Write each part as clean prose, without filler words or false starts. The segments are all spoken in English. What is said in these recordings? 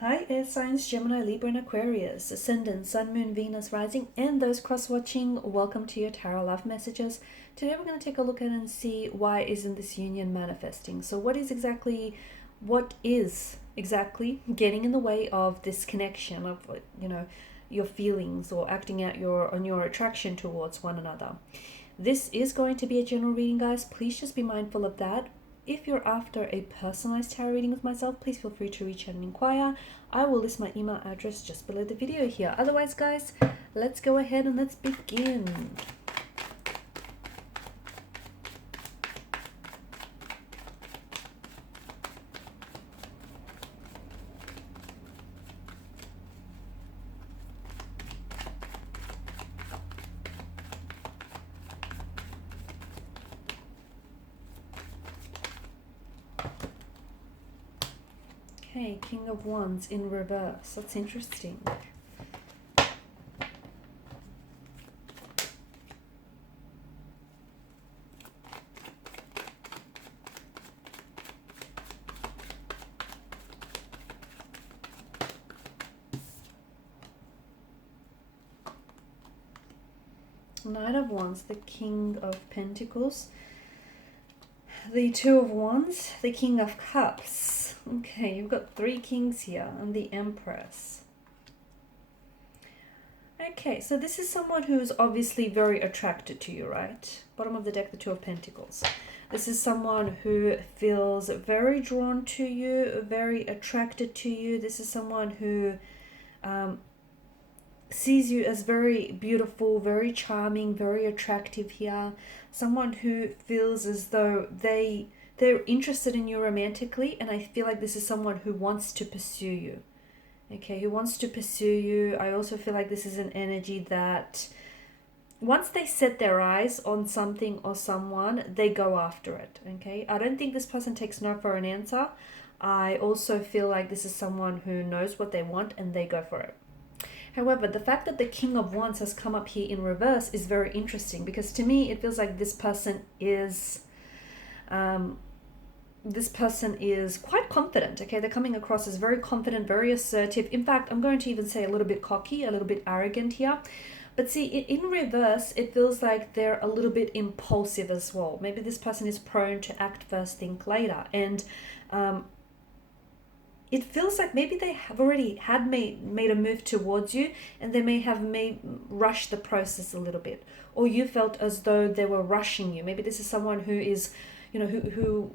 Hi, air signs Gemini, Libra, and Aquarius, Ascendant, Sun, Moon, Venus, Rising, and those cross-watching. Welcome to your Tarot Love Messages. Today we're going to take a look at and see why isn't this union manifesting. So what is exactly getting in the way of this connection of, your feelings or acting out on your attraction towards one another? This is going to be a general reading, guys. Please just be mindful of that. If you're after a personalized tarot reading with myself, please feel free to reach out and inquire. I will list my email address just below the video here. Otherwise, guys, let's go ahead and let's begin. Okay, King of Wands in reverse. That's interesting. Knight of Wands, the King of Pentacles, the Two of Wands, the King of Cups. Okay, you've got three kings here and the Empress. Okay, so this is someone who's obviously very attracted to you, right? Bottom of the deck, the Two of Pentacles. This is someone who feels very drawn to you, very attracted to you. This is someone who sees you as very beautiful, very charming, very attractive here. Someone who feels as though they're interested in you romantically, and I feel like this is someone who wants to pursue you. Okay, who wants to pursue you. I also feel like this is an energy that once they set their eyes on something or someone, they go after it. Okay, I don't think this person takes no for an answer. I also feel like this is someone who knows what they want and they go for it. However, the fact that the King of Wands has come up here in reverse is very interesting, because to me it feels like this person is quite confident. Okay, they're coming across as very confident, very assertive. In fact, I'm going to even say a little bit cocky, a little bit arrogant here. But see, in reverse, it feels like they're a little bit impulsive as well. Maybe this person is prone to act first, think later. And it feels like maybe they have already made a move towards you, and they may have rushed the process a little bit. Or you felt as though they were rushing you. Maybe this is someone who is, who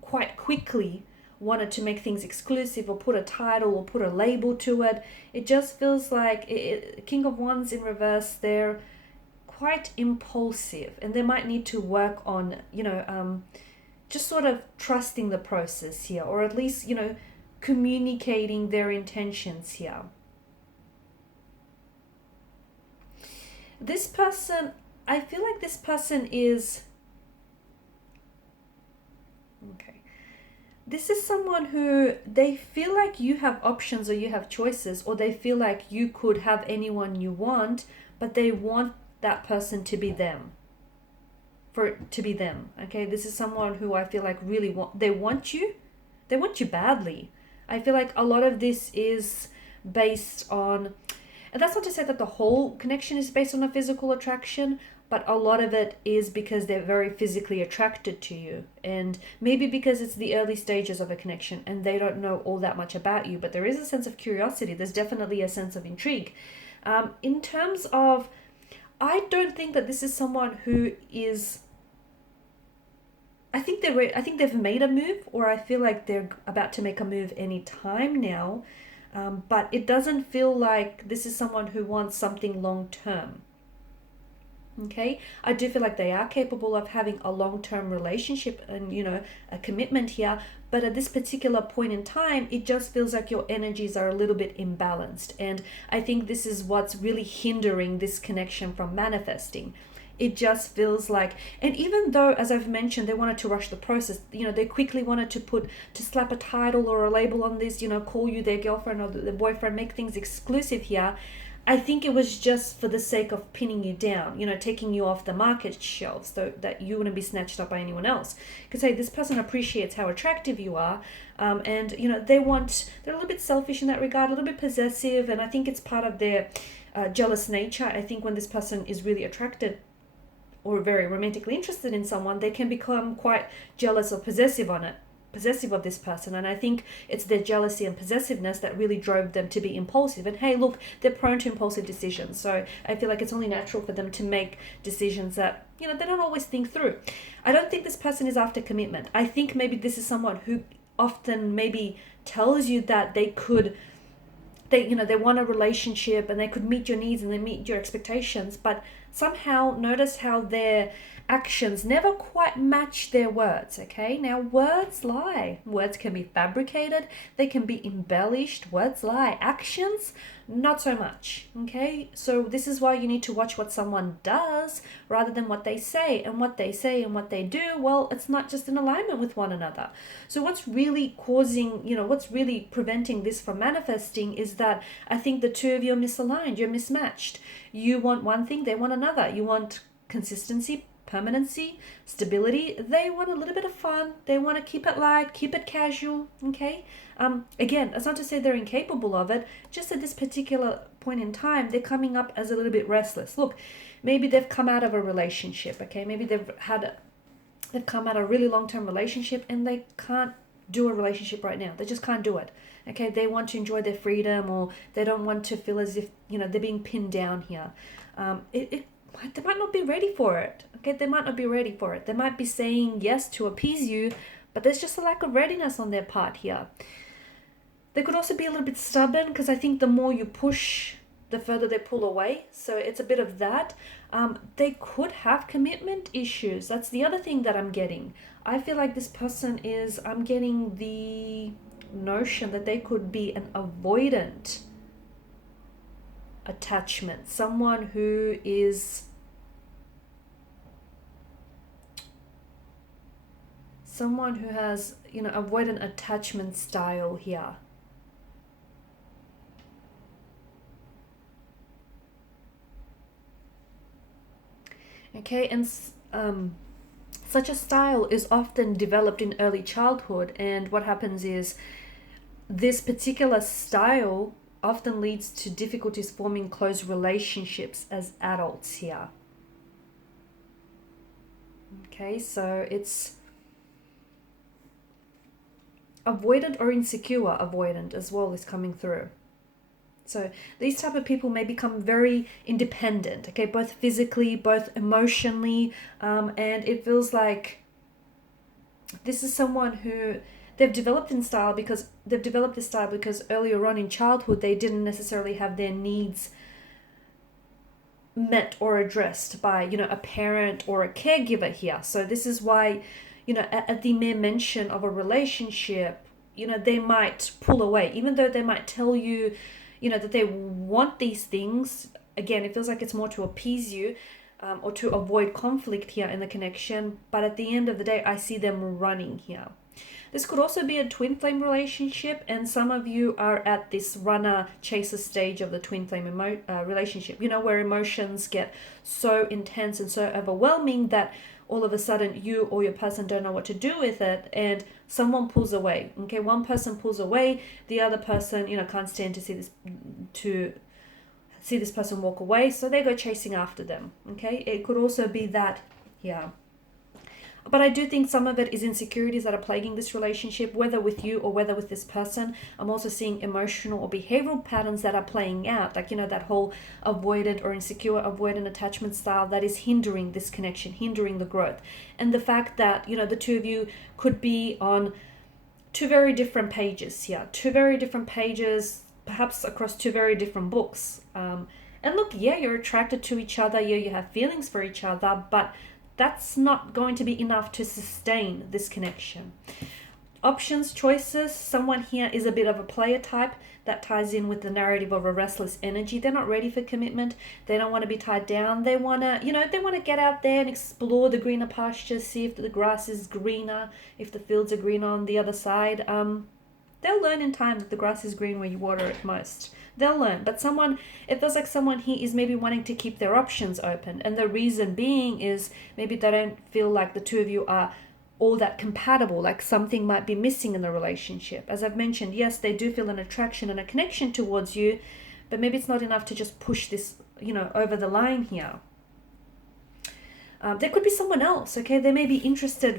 quite quickly wanted to make things exclusive or put a title or put a label to it. It just feels like King of Wands in reverse, they're quite impulsive, and they might need to work on, just sort of trusting the process here, or at least, communicating their intentions here. This person, I feel like this person is... Okay. This is someone who they feel like you have options or you have choices, or they feel like you could have anyone you want, but they want that person to be them. For it to be them. Okay, this is someone who I feel like really they want you badly. I feel like a lot of this is based on, and that's not to say that the whole connection is based on a physical attraction, but a lot of it is because they're very physically attracted to you, and maybe because it's the early stages of a connection and they don't know all that much about you, but there is a sense of curiosity. There's definitely a sense of intrigue. In terms of, I don't think that this is someone who is... I think they've made a move, or I feel like they're about to make a move any time now. But it doesn't feel like this is someone who wants something long term. Okay, I do feel like they are capable of having a long-term relationship and, a commitment here. But at this particular point in time, it just feels like your energies are a little bit imbalanced. And I think this is what's really hindering this connection from manifesting. It just feels like, and even though, as I've mentioned, they wanted to rush the process, they quickly wanted to slap a title or a label on this, call you their girlfriend or their boyfriend, make things exclusive here. I think it was just for the sake of pinning you down, taking you off the market shelves so that you wouldn't be snatched up by anyone else. Because, hey, this person appreciates how attractive you are, and, they're a little bit selfish in that regard, a little bit possessive, and I think it's part of their jealous nature. I think when this person is really attracted or very romantically interested in someone, they can become quite jealous or possessive of this person, and I think it's their jealousy and possessiveness that really drove them to be impulsive. And hey, look, they're prone to impulsive decisions, so I feel like it's only natural for them to make decisions that they don't always think through. I don't think this person is after commitment. I think maybe this is someone who often maybe tells you that they want a relationship and they could meet your needs and they meet your expectations, but somehow notice how their actions never quite match their words. Okay, now words lie. Words can be fabricated, they can be embellished. Words lie. Actions, not so much. Okay, so this is why you need to watch what someone does rather than what they say. And what they say and what they do, well, it's not just in alignment with one another. So what's really what's really preventing this from manifesting is that I think the two of you are misaligned. You're mismatched. You want one thing, they want another. You want consistency, permanency, stability. They want a little bit of fun. They want to keep it light, keep it casual. Okay. Again, it's not to say they're incapable of it. Just at this particular point in time, they're coming up as a little bit restless. Look, maybe they've come out of a relationship. Okay, maybe they've come out of a really long-term relationship and they can't do a relationship right now. They just can't do it. Okay, they want to enjoy their freedom, or they don't want to feel as if they're being pinned down here. They might not be ready for it. Okay, they might not be ready for it. They might be saying yes to appease you, but there's just a lack of readiness on their part here. They could also be a little bit stubborn, because I think the more you push, the further they pull away. So it's a bit of that. They could have commitment issues. That's the other thing that I'm getting. I feel like this person I'm getting the notion that they could be an avoidant attachment. Someone who is has avoidant attachment style here. Okay, and such a style is often developed in early childhood, and what happens is this particular style often leads to difficulties forming close relationships as adults here. Okay, so it's avoidant or insecure avoidant as well is coming through. So these type of people may become very independent, okay, both physically, both emotionally, and it feels like this is someone who they've developed this style because earlier on in childhood they didn't necessarily have their needs met or addressed by a parent or a caregiver here. So this is why at the mere mention of a relationship, they might pull away, even though they might tell you that they want these things. Again, it feels like it's more to appease you, or to avoid conflict here in the connection. But at the end of the day, I see them running here. This could also be a twin flame relationship, and some of you are at this runner-chaser stage of the twin flame relationship, where emotions get so intense and so overwhelming that all of a sudden you or your person don't know what to do with it, and someone pulls away. Okay, one person pulls away, the other person, can't stand to see this person walk away, so they go chasing after them. Okay, it could also be that, yeah. But I do think some of it is insecurities that are plaguing this relationship, whether with you or whether with this person. I'm also seeing emotional or behavioral patterns that are playing out, like, that whole avoidant or insecure avoidant attachment style that is hindering this connection, hindering the growth. And the fact that, the two of you could be on two very different pages here, perhaps across two very different books. And look, yeah, you're attracted to each other, yeah, you have feelings for each other, but that's not going to be enough to sustain this connection. Options, choices, someone here is a bit of a player type. That ties in with the narrative of a restless energy. They're not ready for commitment. They don't want to be tied down. They want to get out there and explore the greener pastures, see if the grass is greener, if the fields are greener on the other side. They'll learn in time that the grass is green where you water it most. They'll learn. But it feels like someone here is maybe wanting to keep their options open. And the reason being is maybe they don't feel like the two of you are all that compatible, like something might be missing in the relationship. As I've mentioned, yes, they do feel an attraction and a connection towards you, but maybe it's not enough to just push this, over the line here. There could be someone else, okay? They may be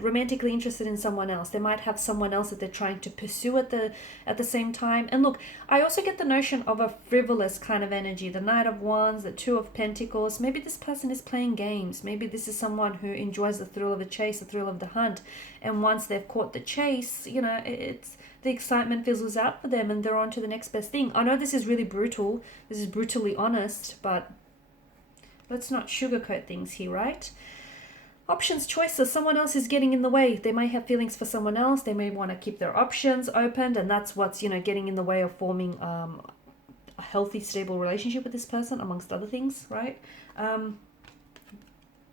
romantically interested in someone else. They might have someone else that they're trying to pursue at the same time. And look, I also get the notion of a frivolous kind of energy. The Knight of Wands, the Two of Pentacles. Maybe this person is playing games. Maybe this is someone who enjoys the thrill of the chase, the thrill of the hunt. And once they've caught the chase, it's the excitement fizzles out for them and they're on to the next best thing. I know this is really brutal. This is brutally honest, but let's not sugarcoat things here, right? Options, choices. Someone else is getting in the way. They may have feelings for someone else. They may want to keep their options open, and that's what's, getting in the way of forming a healthy, stable relationship with this person, amongst other things, right?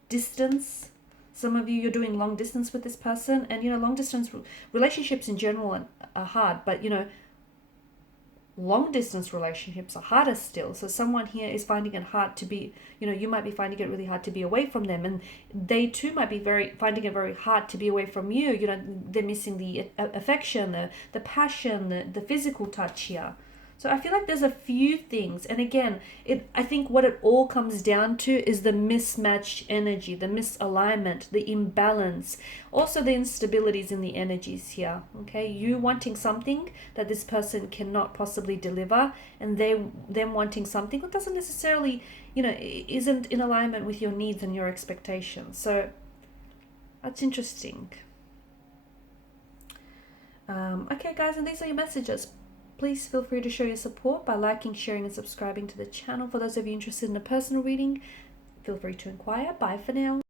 Distance. Some of you're doing long distance with this person, and, long distance relationships in general are hard, but, long distance relationships are harder still. So someone here is finding it hard to be, you might be finding it really hard to be away from them, and they too might be finding it very hard to be away from you. They're missing the affection, the passion, the physical touch here. So I feel like there's a few things, and again, I think what it all comes down to is the mismatched energy, the misalignment, the imbalance, also the instabilities in the energies here. Okay, you wanting something that this person cannot possibly deliver, and them wanting something that doesn't necessarily, isn't in alignment with your needs and your expectations. So that's interesting. Okay, guys, and these are your messages. Please feel free to show your support by liking, sharing, and subscribing to the channel. For those of you interested in a personal reading, feel free to inquire. Bye for now.